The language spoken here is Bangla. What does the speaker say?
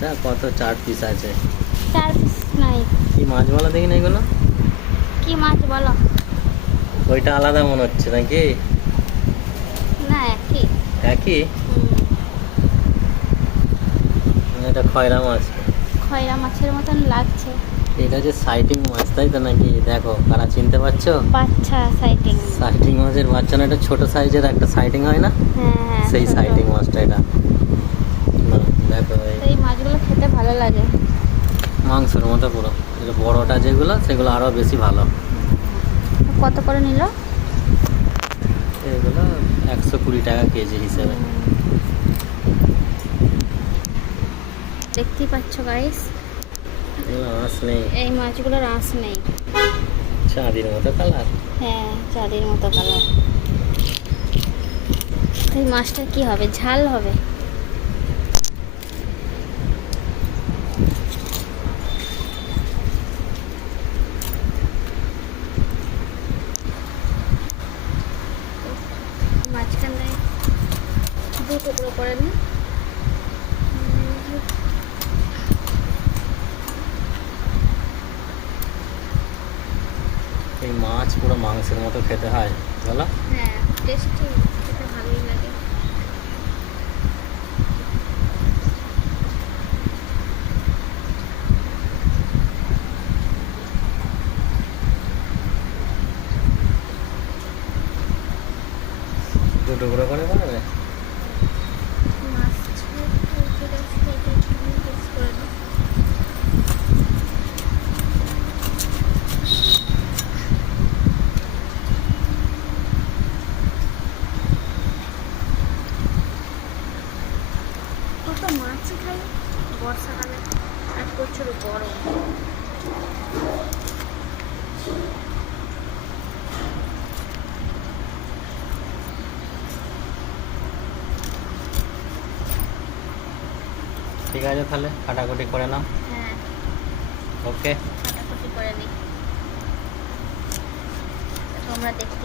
এটা কত চার পিস আছে? চার পিস নাই। কি মাছ বলো দেখি না এগুলো? কি মাছ বলো? ওইটা আলাদা মনে হচ্ছে নাকি? না একই। একই? এটা খয়রা মাছ। খয়রা মাছের মতন লাগছে। এটা যে সাইটিং মাছ তাই তো নাকি? দেখো কারা চিনতে পারছ? বাচ্চা সাইটিং সাইটিং মাছের বাচ্চা না এটা ছোট সাইজের একটা সাইটিং হয় না? হ্যাঁ হ্যাঁ সেই সাইটিং মাছটা এটা না, দেখো এই তো এই মাছগুলো খেতে ভালো লাগে। মাংসের মতো পুরো। এটা বড়টা যেগুলো সেগুলো আরও বেশি ভালো। কত করে নিল? এগুলো একশো কুড়ি টাকা কেজি হিসেবে। দেখতেই পাচ্ছ গাইস আঁশ নেই। এই মাছগুলোর আঁশ নেই। চাঁদির মতো কালার হ্যাঁ চাঁদের মতো কালার এই মাছটা কি হবে? ঝাল হবে? দু টুকরো করে নি। এই মাছ পুরো মাংসের মতো খেতে হয় বলো। হ্যাঁ টেস্টি খেতে ভালোই লাগে। দু টুকরো করে বানাবে মাছ উঠে গেছে এটা একটু মিক্স করে দিই কত মাছই খাই বর্ষাকালে আর প্রচুর গরম। ঠিক আছে তাহলে কাটাকুটি করে নাও। হ্যাঁ। ওকে কাটাকুটি করে নিই তোমরা দেখতে